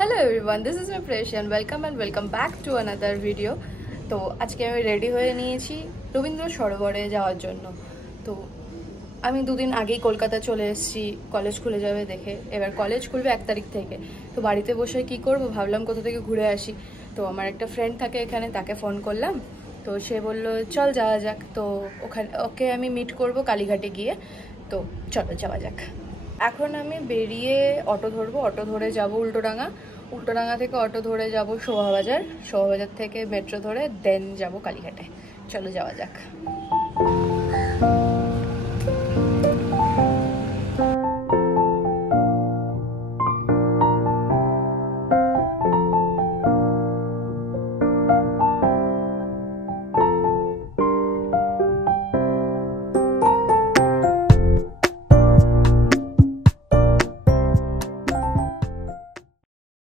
Hello everyone, this is my Precious. Welcome and welcome back to another video. তো আজকে আমি ready হয়ে নিয়েছি রবীন্দ্র সরোবরে যাওয়ার জন্য। তো আমি দুদিন আগেই কলকাতা চলে এসেছি কলেজ খুলে যাবে দেখে। এবার কলেজ খুলবে 1 তারিখ থেকে। তো বাড়িতে বসে কি করব ভাবলাম কোথা থেকে ঘুরে আসি। তো আমার একটা ফ্রেন্ড থাকে এখানে, তাকে ফোন করলাম। তো সে বলল চল যাওয়া যাক। তো ওকে আমি মিট করব কালীঘাটে গিয়ে। তো চলো যাওয়া যাক। এখন আমি বেরিয়ে অটো ধরবো, অটো ধরে যাব উল্টোডাঙ্গা থেকে অটো ধরে যাব শোভাবাজার থেকে মেট্রো ধরে দেন যাব কালীঘাটে। চলো যাওয়া যাক।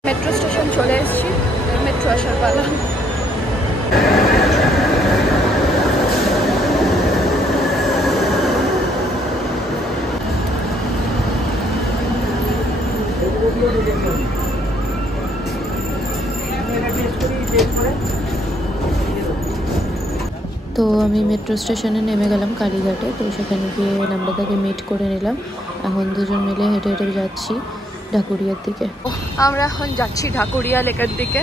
মেট্রো স্টেশন চলে এসেছি, মেট্রো আসার পালা। তো আমি মেট্রো স্টেশনে নেমে গেলাম কালীঘাটে। তো সেখানে গিয়ে আমরা তাকে মিট করে নিলাম। এখন দুজন মিলে হেঁটে হেঁটে যাচ্ছি ঢাকুরিয়ার দিকে। আমরা এখন যাচ্ছি ঢাকুরিয়া লেকের দিকে।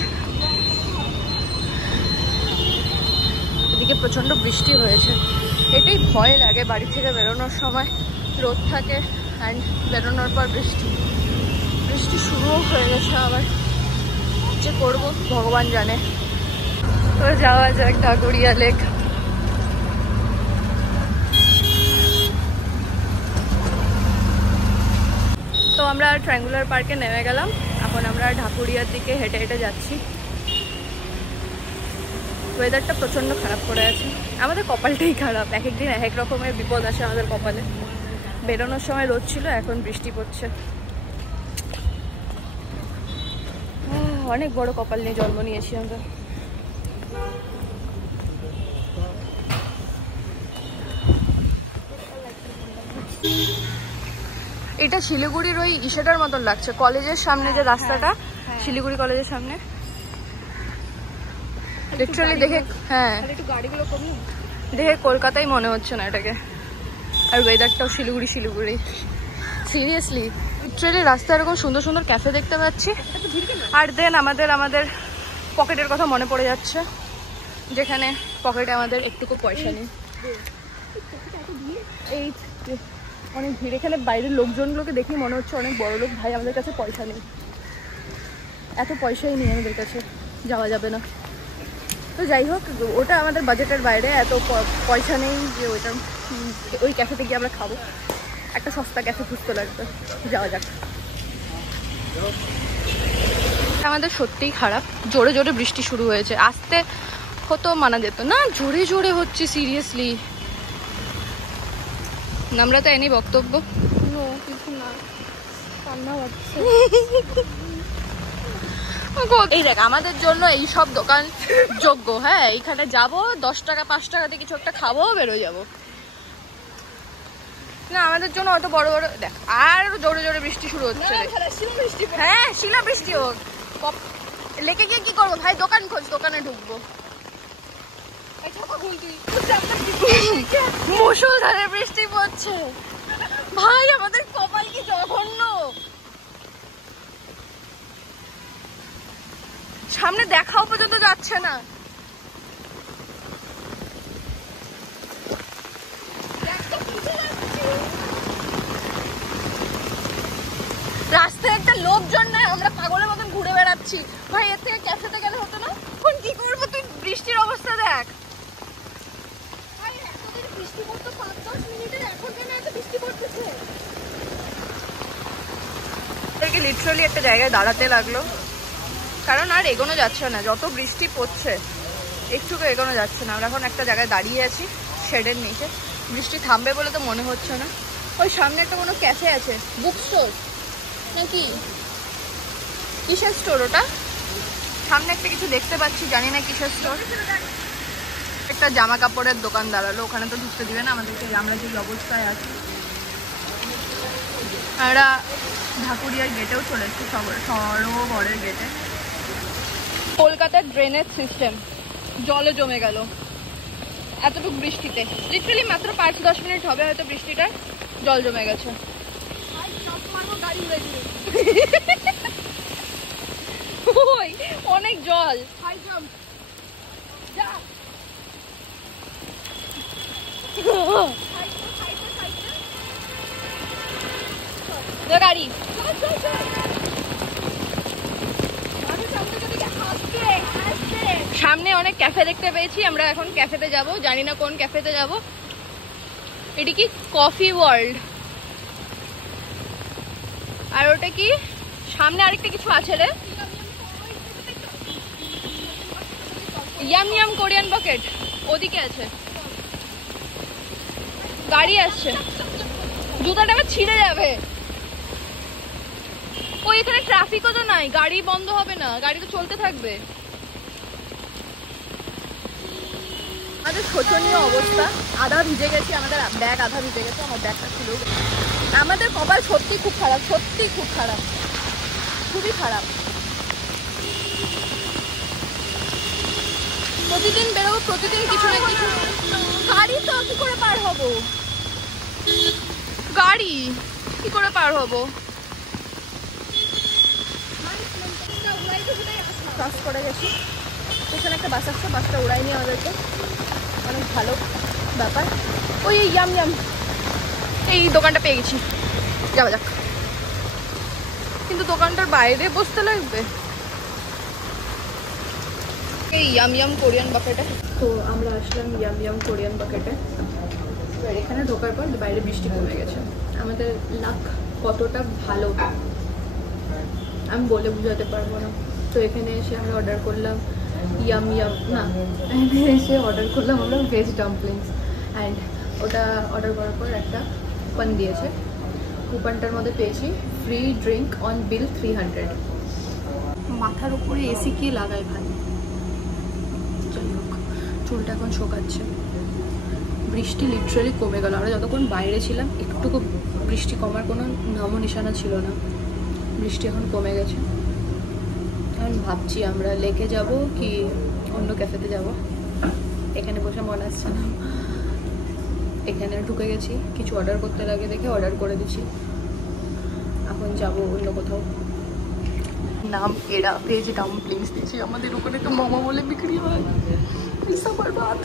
এদিকে প্রচন্ড বৃষ্টি হয়েছে, এটাই ভয় লাগে বাড়ি থেকে বেরোনোর সময়। রোদ থাকে অ্যান্ড বেরোনোর পর বৃষ্টি শুরুও হয়ে গেছে আবার। যে করবো ভগবান জানে। তো যাওয়া যাক ঢাকুরিয়া লেক। তো আমরা ট্রায়াঙ্গুলার পার্কে নেমে গেলাম। এখন আমরা ঢাকুরিয়ার দিকে হেঁটে হেঁটে যাচ্ছি। ওয়েদারটা প্রচণ্ড খারাপ করে আছে, আমাদের কপালটাই খারাপ। এক একদিন এক এক রকমের বিপদ আসে আমাদের কপালে। বেরোনোর সময় রোদ ছিল, এখন বৃষ্টি পড়ছে। অনেক বড় কপাল নিয়ে জন্ম নিয়েছি আমরা। এটা শিলিগুড়ির ওই ইসেটার মতন লাগছে, কলেজের সামনে যে রাস্তাটা, শিলিগুড়ি কলেজের সামনে। লিটারালি দেখে, হ্যাঁ দেখে কলকাতাই মনে হচ্ছে না এটাকে। আর ওয়েদারটাও শিলিগুড়ি সিরিয়াসলি। লিটারালি রাস্তায় এরকম সুন্দর সুন্দর ক্যাফে দেখতে পাচ্ছি। আর দেন আমাদের পকেটের কথা মনে পড়ে যাচ্ছে, যেখানে পকেটে আমাদের একটুকু পয়সা নেই। এই অনেক ভিড় এখানে, বাইরের লোকজনগুলোকে দেখি মনে হচ্ছে অনেক বড় লোক। ভাই আমাদের কাছে পয়সা নেই, এত পয়সাই নেই আমাদের কাছে, যাওয়া যাবে না। তো যাই হোক, ওটা আমাদের বাজেটের বাইরে, এত পয়সা নেই যে ওই ক্যাফেতে গিয়ে আমরা খাবো। একটা সস্তা ক্যাফে খুঁজতে লাগবে, যাওয়া যাক। আমাদের সত্যিই খারাপ, জোরে জোরে বৃষ্টি শুরু হয়েছে। আসতে হতো মানা যেত না, জোরে জোরে হচ্ছে সিরিয়াসলি। আমরা তো এনি বক্তব্য এই দেখ, আমাদের জন্য এই সব দোকান যোগ্য। হ্যাঁ, এইখানে যাবো 10 টাকা 5 টাকাতে কিছু একটা খাবো, বেরো যাবো না। আমাদের জন্য অত বড় বড় দেখ। আর জোরে জোরে বৃষ্টি শুরু হচ্ছে। হ্যাঁ, শিলা বৃষ্টি হোক। লেকে গিয়ে কি করবো ভাই? দোকান খোঁজ, দোকানে ঢুকবো। মুষলধারে বৃষ্টি পড়ছে ভাই, আমাদের কপাল কি জঘন্য। সামনে দেখাও পর্যন্ত যাচ্ছে না। রাস্তায় একটা লোকজন নাই, আমরা পাগলের মতন ঘুরে বেড়াচ্ছি। ভাই এর থেকে ক্যাফেতে গেলে হতো না? এখন কি করবো? তুই বৃষ্টির অবস্থা দেখ। বৃষ্টি পড়তো 5-10 মিনিটে, এখন কেন এত বৃষ্টি পড়তেছে? লিটারালি একটা জায়গায় দাঁড়াতে লাগলো, কারণ আর এগোনো যাচ্ছে না। যত বৃষ্টি পড়ছে একটুকু এগোনো যাচ্ছে না। আমরা এখন একটা জায়গায় দাঁড়িয়ে আছি শেডের নিচে। বৃষ্টি থামবে বলে তো মনে হচ্ছে না। ওই সামনে একটা কোনো ক্যাফে আছে, বুক স্টোর নাকি কিসের স্টোর ওটা? সামনে একটা কিছু দেখতে পাচ্ছি, জানি না কিসের স্টোর। একটা জামা কাপড়ের দোকান দাঁড়ালো, ওখানে তো ঢুকতে দিবে না আমাদেরকে, আমরা যে অবস্থায় আছি। আমরা ঢাকুরিয়ার গেটেও চলে এসেছি, সরোবরের গেটে। কলকাতার ড্রেনেজ সিস্টেম জলে জমে গেল এতটুকু বৃষ্টিতে, লিটারালি মাত্র 5-10 মিনিট হবে হয়তো বৃষ্টিটা, জল জমে গেছে। অনেক জল, গাড়ি সামনে অনেক ক্যাফে দেখতে পেয়েছি, আমরা এখন ক্যাফেতে যাব, জানি না কোন ক্যাফেতে যাব। এটি কি কফি ওয়ার্ল্ড, আর ওটা কি সামনে আরেকটা কিছু আছে রে, ইয়াম ইয়াম কোরিয়ান বাকেট ওদিকে আছে। গাড়ি আসছে, জুতাটা আবার ছিঁড়ে যাবে। ওই এখানে ট্রাফিকও তো নাই, গাড়ি বন্ধ হবে না, গাড়ি তো চলতে থাকবে। আমাদের শোচনীয় অবস্থা, আধা ভিজে গেছি, আমাদের ব্যাগ আধা ভিজে গেছে, আমার ব্যাগটা ছিল। আমাদের কপাল সত্যি খুব খারাপ, সত্যি খুব খারাপ, খুবই খারাপ। প্রতিদিন বেরোবো, প্রতিদিন কিছু না কিছু। গাড়ি তো কি করে পার হবো, গাড়ি কি করে পার হবো? ক্রস করে গেছি, এখানে একটা বাস আসছে, বাসটা উড়ায়নি আমাদেরকে, অনেক ভালো ব্যাপার। ওই ইয়াম ইয়াম এই দোকানটা পেয়ে গেছি, যাওয়া যাক। কিন্তু দোকানটার বাইরে বসতে লাগবে। এই ইয়াম ইয়াম কোরিয়ান বাকেটে, তো আমরা আসলাম ইয়াম ইয়াম কোরিয়ান বাকেটে। এবার এখানে ঢোকার পর বাইরে বৃষ্টি কমে গেছে। আমাদের লাক কতটা ভালো আমি বলে বোঝাতে পারবো না। তো এখানে এসে আমরা অর্ডার করলাম ইয়াম ইয়াম, না এখানে এসে অর্ডার করলাম আমরা ভেজ ডাম্পলিংস। অ্যান্ড ওটা অর্ডার করার পর একটা কুপন দিয়েছে, কুপনটার মধ্যে পেয়েছি ফ্রি ড্রিঙ্ক অন বিল 300। মাথার উপরে এসি কে লাগায় ভাই? যাই হোক, চুলটা এখন শোকাচ্ছে। বৃষ্টি লিটারালি কমে গেল, আমরা যতক্ষণ বাইরে ছিলাম একটুকু বৃষ্টি কমার কোনো নামও নিশানা ছিল না। বৃষ্টি এখন কমে গেছে। এখন ভাবছি আমরা লেকে যাব কি অন্য ক্যাফেতে যাব, এখানে বসে মনে আসছে না। এখানে ঢুকে গেছি, কিছু অর্ডার করতে লাগে দেখে অর্ডার করে দিচ্ছি। এখন যাব অন্য কোথাও। নাম এরা ভেজ ডাম্পলিংস দিয়েছি, আমাদের ওখানে তো মোমো বলে বিক্রি হয়। পয়সা বরবাদ,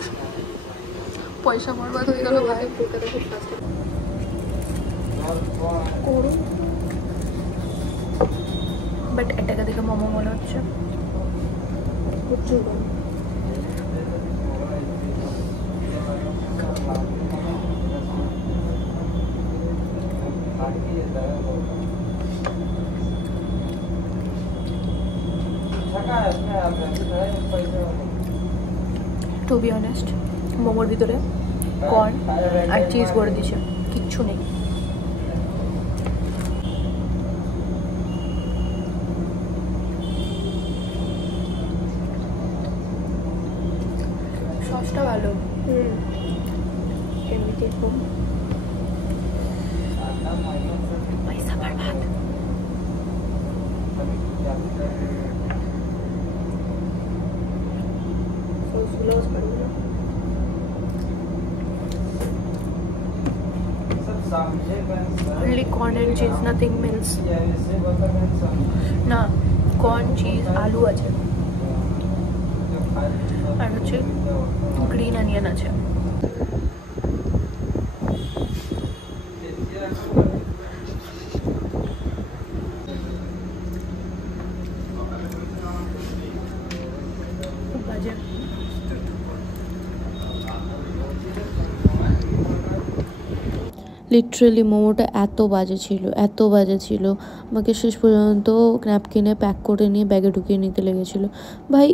পয়সা বরবাদ হয়ে গেল ভাই। কলকাতা খুব ফাস্ট করুন, বাট এটাকে দেখে মোমো মনে হচ্ছে। টু বি অনেস্ট, মোমোর ভিতরে কর্ন আর চিজ ভরে দিয়েছে, কিচ্ছু নেই। সসটা ভালো, এমনিতে খুব পয়সা বরবাদ। Only corn and cheese, nothing else. না, corn, cheese, আলু আছে, আর হচ্ছে গ্রিন অনিয়ন আছে। খুব বাজে। লিটারেলি মোমোটা এত বাজে ছিল, এত বাজে ছিল, আমাকে শেষ পর্যন্ত ন্যাপকিনে প্যাক করে নিয়ে ব্যাগে ঢুকিয়ে নিতে লেগেছিলো। ভাই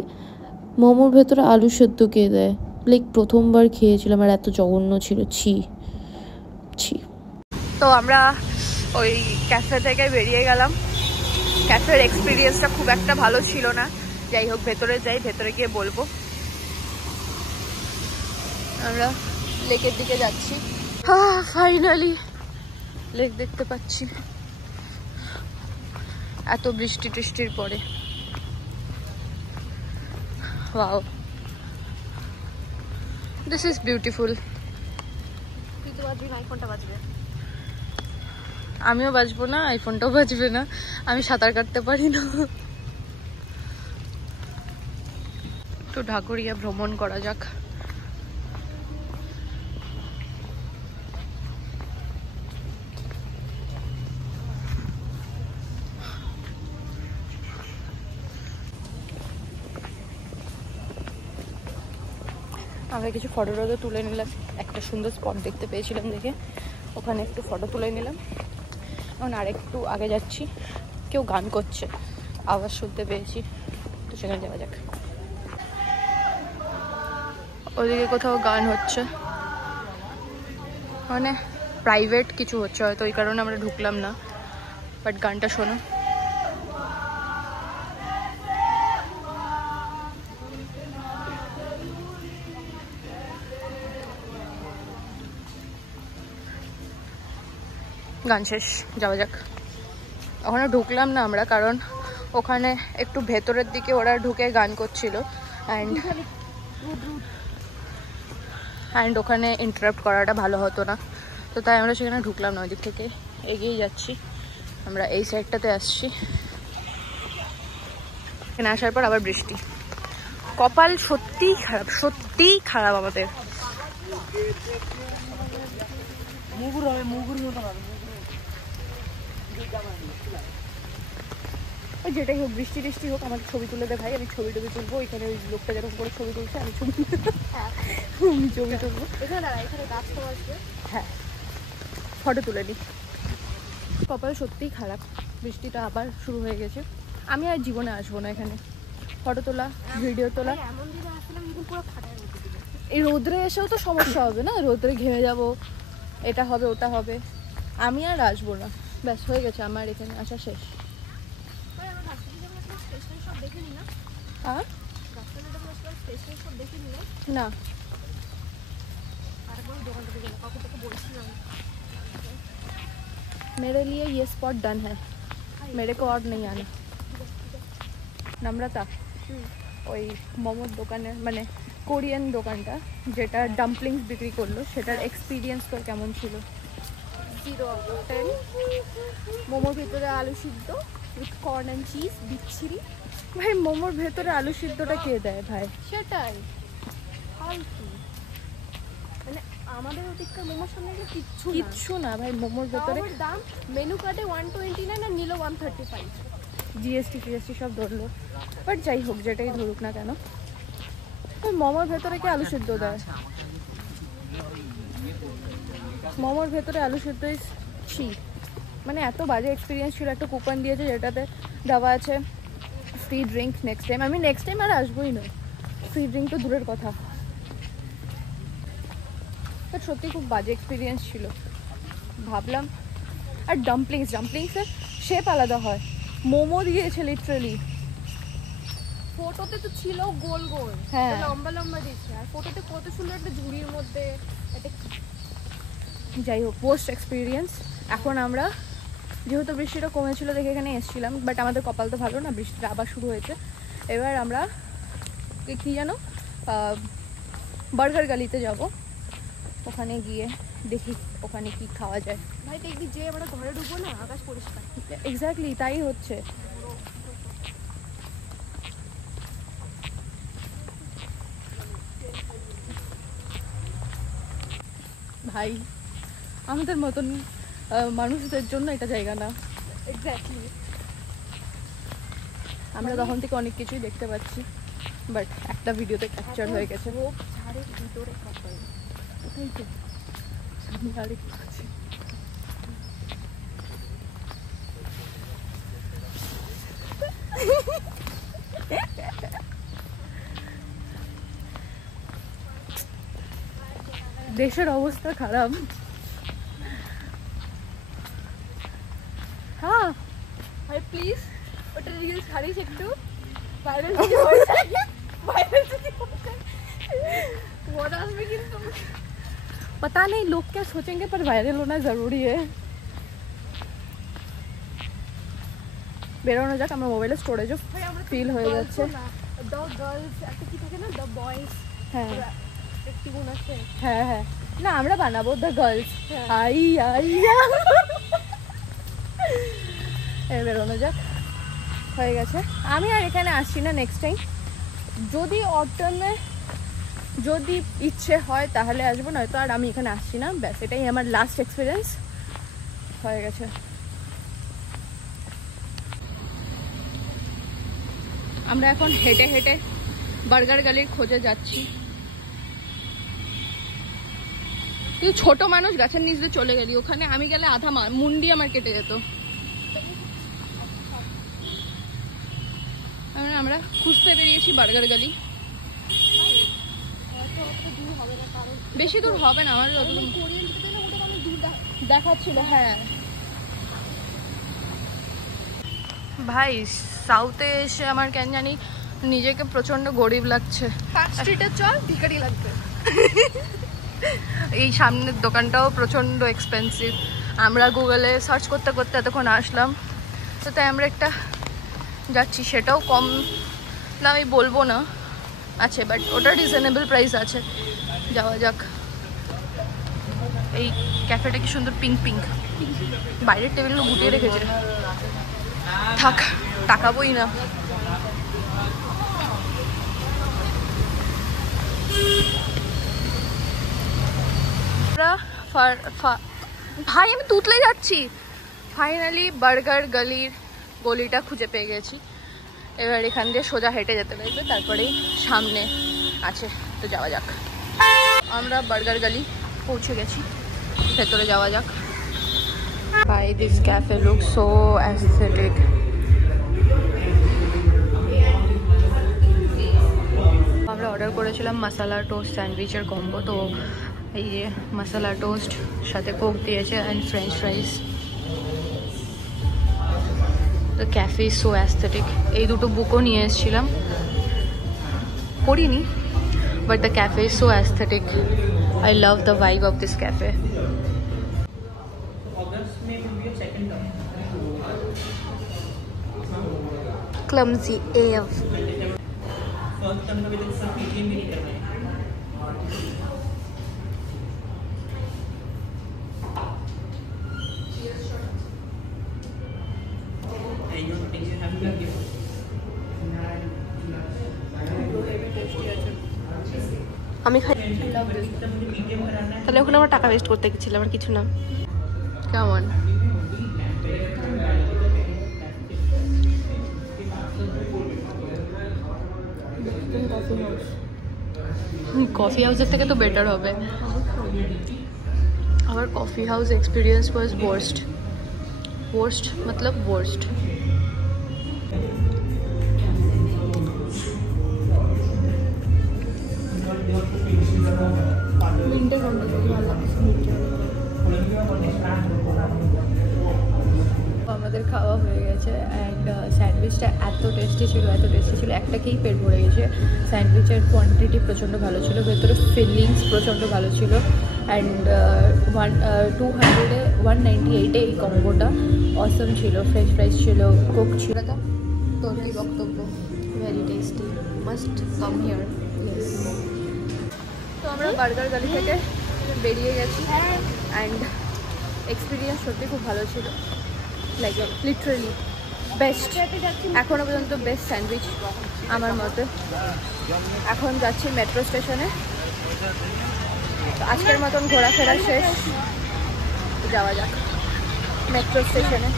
মোমোর ভেতরে আলু সেদ্ধ কে দেয়? লাইক প্রথমবার খেয়েছিলাম আর এত জঘন্য ছিল, ছি ছি। তো আমরা ওই ক্যাফে থেকে বেরিয়ে গেলাম। ক্যাফের এক্সপিরিয়েন্সটা খুব একটা ভালো ছিল না। যাই হোক, ভেতরে যাই, ভেতরে গিয়ে বলবো। আমরা লেকের দিকে যাচ্ছি। ফাইনালি লেক দেখতে পাচ্ছি এত বৃষ্টি টিষ্টির পরে। Wow, this is beautiful. তুই তো বাজবি না, আইফোনটা বাজবে। আমিও বাজবো না, আইফোনটাও বাজবে না, আমি সাঁতার কাটতে পারি না। তো ঢাকুরিয়া ভ্রমণ করা যাক। আমরা কিছু ফটো টটো তুলে নিলাম, একটা সুন্দর স্পট দেখতে পেয়েছিলাম দেখে ওখানে একটু ফটো তুলে নিলাম। এখন আর একটু আগে যাচ্ছি, কেউ গান করছে, আওয়াজ শুনতে পেয়েছি, তো সেখানে যাওয়া যাক। ওদিকে কোথাও গান হচ্ছে, মানে প্রাইভেট কিছু হচ্ছে হয়তো, ওই কারণে আমরা ঢুকলাম না, বাট গানটা শোনো। গান শেষ, যাওয়া যাক। ওখানে ঢুকলাম না আমরা, কারণ ওখানে একটু ভেতরের দিকে ওরা ঢুকে গান করছিল অ্যান্ড ওখানে ইন্টারাপ্ট করাটা ভালো হতো না, তো তাই আমরা সেখানে ঢুকলাম না। ওই দিক থেকে এগিয়ে যাচ্ছি, আমরা এই সাইডটাতে আসছি। এখানে আসার পর আবার বৃষ্টি, কপাল সত্যিই খারাপ, সত্যিই খারাপ আমাদের। যেটাই হোক, বৃষ্টি টিষ্টি হোক, আমাকে ছবি তুলে দে ভাই, আমি ছবি টবি তুলবো। এখানে ওই লোকটা যেরকম করে ছবি তুলছে, আমি ছবি তুলবো। এখানে গাছ তো আসবে। হ্যাঁ, ফটো তুলে নিই। কপাল সত্যিই খারাপ, বৃষ্টিটা আবার শুরু হয়ে গেছে। আমি আর জীবনে আসবো না এখানে ফটো তোলা, ভিডিও তোলা। এমন দিনে আসলাম কিন্তু পুরো ফাটার মধ্যে দিবে। এই রোদ্রে এসেও তো সমস্যা হবে না, রোদ্রে ঘেমে যাব, এটা হবে ওটা হবে। আমি আর আসবো না, ব্যাস হয়ে গেছে আমার এখানে আসা শেষ। না, मेरे लिए ये स्पॉट डन है, मेरे को और नहीं आना। নম্রতা, ওই মোমোর দোকানে মানে কোরিয়ান দোকানটা যেটা ডাম্পলিংস বিক্রি করলো, সেটার এক্সপিরিয়েন্স তোর কেমন ছিল? 0 out of 10। মোমোর ভিতরে আলু সিদ্ধ উইথ কর্ন অ্যান্ড চিজ, বিচ্ছিরি। ভাই মোমোর ভেতরে আলু সিদ্ধটা কে দেয় ভাই? সেটাই ফালতু, মানে আমাদের ওদিককার মোমোর সামনে কিচ্ছু না ভাই। মোমোর ভেতরে দাম মেনু কার্ডে 129 আর নিল 135, জিএসটি ফিএসটি সব ধরলো, বাট যাই হোক, যেটাই ধরুক না কেন, ওই মোমোর ভেতরে কে আলু সিদ্ধ দেয়? মোমোর ভেতরে আলু সিদ্ধ ছি, মানে এত বাজে এক্সপিরিয়েন্স ছিল। একটা কুপন দিয়েছে যেটাতে দেওয়া আছে ফ্রি ড্রিঙ্ক নেক্সট টাইম। আমি নেক্সট টাইম আর আসবোই না, ফ্রি ড্রিঙ্ক তো দূরের কথা। বাট সত্যি খুব বাজে এক্সপিরিয়েন্স ছিল, ভাবলাম। আর ডাম্পলিংসের শেপ আলাদা হয়, মোমো দিয়েছে লিটারালি। ফটোতে তো ছিল গোল গোল, হ্যাঁ লম্বা লম্বা দিচ্ছে, আর ফটোতে কত সুন্দর একটা ঝুড়ির মধ্যে একটা। যাই হোক, পোস্ট এক্সপিরিয়েন্স। এখন আমরা যেহেতু বৃষ্টিটা কমেছিল দেখে এখানে এসেছিলাম, বাট আমাদের কপাল তো ভালো না, বৃষ্টিটা আবার শুরু হয়েছে। এবার আমরা কি জানো বার্গার গালিতে যাব, ওখানে গিয়ে দেখি ওখানে কি খাওয়া যায়। ভাই দেখবি যে আমরা ঘরে ঢুকবো না, আকাশ পরিষ্কার। এক্স্যাক্টলি তাই হচ্ছে। ভাই আমাদের মতন মানুষদের জন্য এটা জায়গা না। এক্স্যাক্টলি, আমরা তখন থেকে অনেক কিছুই দেখতে পাচ্ছি, বাট একটা ভিডিওতে ক্যাপচার হয়ে গেছে। ঝাড়ের ভিতরে কাপড়, ওটাই তো সামনে আরেকটু আছে। দেশের অবস্থা খারাপ। হ্যাঁ ভাই প্লিজ ওটা রিলস ছাড়িস একটু, ভাইরাল যদি হয়ে যায়, ভাইরাল যদি হয়ে যায় वो डांस में किन तुम पता नहीं लोग क्या सोचेंगे, पर वायरल होना जरूरी है। বেরোনো যাক, আমার মোবাইলের স্টোরেজও ফিল হয়ে যাচ্ছে। দ্য গার্লস একটা কি থাকে না, দ্য বয়েজ। হ্যাঁ একটি গুণ আছে। হ্যাঁ হ্যাঁ, না আমরা বানাবো দ্য গার্লস। আই বেরোনো যাক, হয়ে গেছে। আমি আর এখানে আসছি না নেক্সট টাইম, যদি অটনে যদি ইচ্ছে হয় তাহলে আসবো, নয়তো আর আমি এখানে আসছি না। ব্যাস এটাই আমার লাস্ট এক্সপিরিয়েন্স হয়ে গেছে। আমরা এখন হেঁটে হেঁটে বার্গার গালির খোঁজে যাচ্ছি। তুই ছোট মানুষ গাছের নিচ দিয়ে চলে গেলি, ওখানে আমি গেলে আধা মুন্ডি আমার কেটে যেত। আমরা খুঁজতে বেরিয়েছি বার্গার গালি। বেশি দূর হবে না, আমার দেখাচ্ছিল। হ্যাঁ ভাই, সাউথে এসে আমার কেন জানি নিজেকে প্রচন্ড গরিব লাগছে। স্ট্রিটে চল, ভিখারি লাগবে। এই সামনের দোকানটাও প্রচন্ড এক্সপেন্সিভ। আমরা গুগলে সার্চ করতে করতে এতক্ষণ আসলাম, তো তাই আমরা একটা যাচ্ছি, সেটাও কম দামি বলবো না আছে, বাট ওটা রিজনেবল প্রাইস আছে। যাওয়া যাক। এই ক্যাফেটা কি সুন্দর পিঙ্ক পিঙ্ক, বাইরের টেবিলগুলো গুটিয়ে রেখেছে। থাক, তাকাবোই না। ভাই আমি তুতলে যাচ্ছি। ফাইনালি বার্গার গালির গলিটা খুঁজে পেয়ে গেছি। এবার এখান দিয়ে সোজা হেঁটে যেতে লাগবে, তারপরেই সামনে আছে। তো যাওয়া যাক। আমরা বার্গার গালি পৌঁছে গেছি, ভেতরে যাওয়া যাক। ভাই this cafe look so aesthetic. আমরা অর্ডার করেছিলাম মশলা টোস্ট স্যান্ডউইচের কম্বো। তো এই যে মশলা টোস্ট সাথে কোক দিয়েছে and French fries. The cafe so aesthetic. এই দুটো বুকও নিয়ে এসেছিলাম, পড়িনি, but the cafe so aesthetic. I love the vibe of this cafe. Clumsy F. আমি খাই, তাহলে ওখানে আমার টাকা ওয়েস্ট করতে গেছিলাম, আর কিছু না। কেমন? কফি হাউসের থেকে তো বেটার হবে। আমার কফি হাউস এক্সপিরিয়েন্স ওয়াজ ওয়ার্স্ট। ওয়ার্স্ট মতলব ওয়ার্স্ট। আমাদের খাওয়া হয়ে গেছে অ্যান্ড স্যান্ডউইচটা এত টেস্টি ছিল, এত টেস্টি ছিল, একটা খেয়েই পেট ভরে গেছে। স্যান্ডউইচের কোয়ান্টিটি প্রচণ্ড ভালো ছিল, ভেতরে ফিলিংস প্রচণ্ড ভালো ছিল। অ্যান্ড 200-এ 198-এ এই কম্বোটা অসম ছিল। ফ্রেঞ্চ ফ্রাইস ছিল, কোক ছিল। তোর কি বক্তব্য? Very tasty, must come here. Yes. তো আমরা বার্গার গালি থেকে বেরিয়ে গেছি অ্যান্ড এক্সপিরিয়েন্স সত্যি খুব ভালো ছিল। লাইক লিটারালি বেস্ট, এখনও পর্যন্ত বেস্ট স্যান্ডউইচ আমার মতে। এখন যাচ্ছি মেট্রো স্টেশনে। তো আজকের মতন ঘোরাফেরা শেষ, যাওয়া যাক মেট্রো স্টেশনে।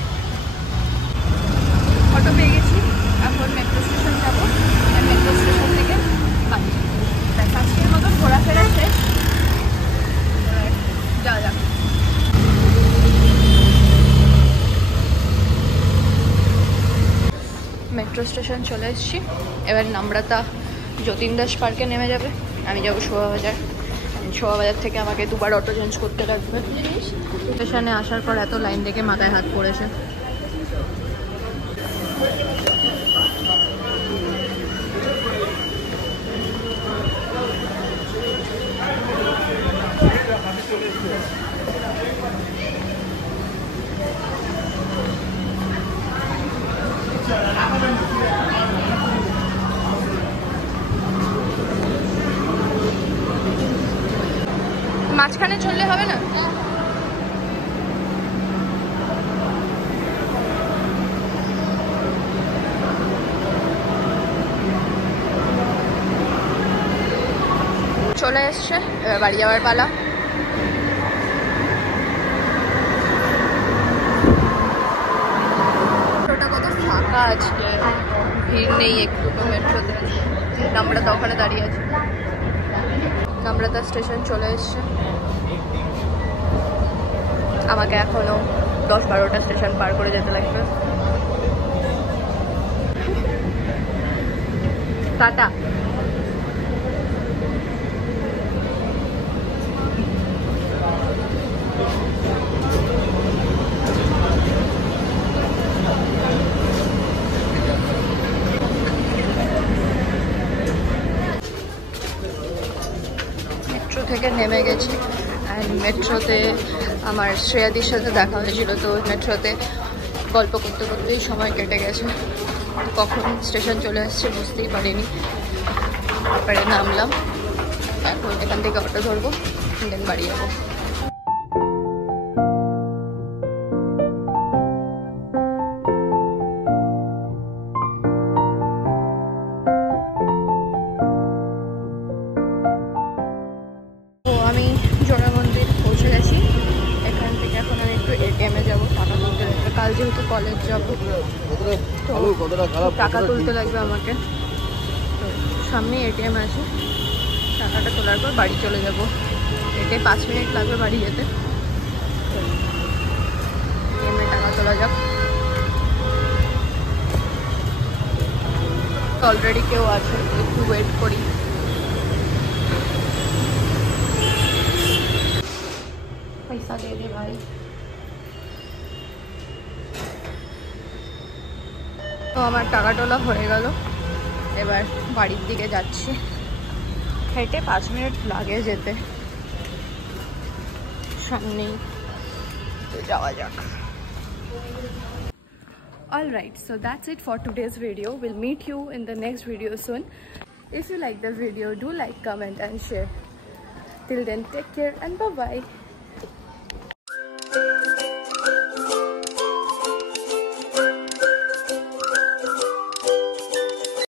অটো পেয়ে গেছি, এখন মেট্রো স্টেশন যাবো। মেট্রো স্টেশন থেকে বাড়ি। আজকের মতন ঘোরাফেরা শেষ, যাওয়া যাক। মেট্রো স্টেশন চলে এসেছি। এবার নম্রতা যতীন দাস পার্কে নেমে যাবে, আমি যাবো শোভাবাজার। শোভাবাজার থেকে আমাকে দুবার অটো চেঞ্জ করতে লাগবে। স্টেশনে আসার পর এত লাইন দেখে মাথায় হাত পড়েছে। মাঝখানে চললে হবে না? চলে এসছে, এবার বাড়ি যাওয়ার পালা। মেট্রোটা কত ফাঁকা আজকে, ভিড় নেই একটু মেট্রোতে। নামরাতা ওখানে দাঁড়িয়ে আছে, নামরাতা স্টেশন চলে এসছে। আমাকে এখনো 10-12টা স্টেশন পার করে যেতে লাগবে। টাটা। মেট্রো থেকে নেমে গেছি, অ্যান্ড মেট্রোতে আমার শ্রেয়াদির সাথে দেখা হয়েছিল। তো মেট্রোতে গল্প করতে করতেই সময় কেটে গেছে, কখন স্টেশন চলে আসছে বুঝতেই পারিনি। তারপরে নামলাম, এখন এখান থেকে অটো ধরবো, দেন বাড়ি যাবো। আমি জোড়া মন্দির পৌঁছে গেছি। এখান থেকে এখন আমি একটু এটিএমে যাবো টাকা তুলতে লাগবে, কাল যেহেতু কলেজ যাবো তো টাকা তুলতে লাগবে আমাকে। তো সামনে এটিএম আছে, টাকাটা তোলার পর বাড়ি চলে যাব। হেঁটে 5 মিনিট লাগবে বাড়ি যেতে। এটিএমে টাকা তোলা যাক। অলরেডি কেউ আছে, একটু ওয়েট করি। पैसा दे दे भाई। তো আমার টাকা তোলা হয়ে গেল, এবার বাড়ির দিকে যাচ্ছি। হেঁটে 5 মিনিট লাগে যেতে, সামনেই তো যাওয়া যাক। Alright, so that's it for today's video. We'll meet you in the next video soon. If you like the video, do like, comment and share. Till then, take care and bye bye.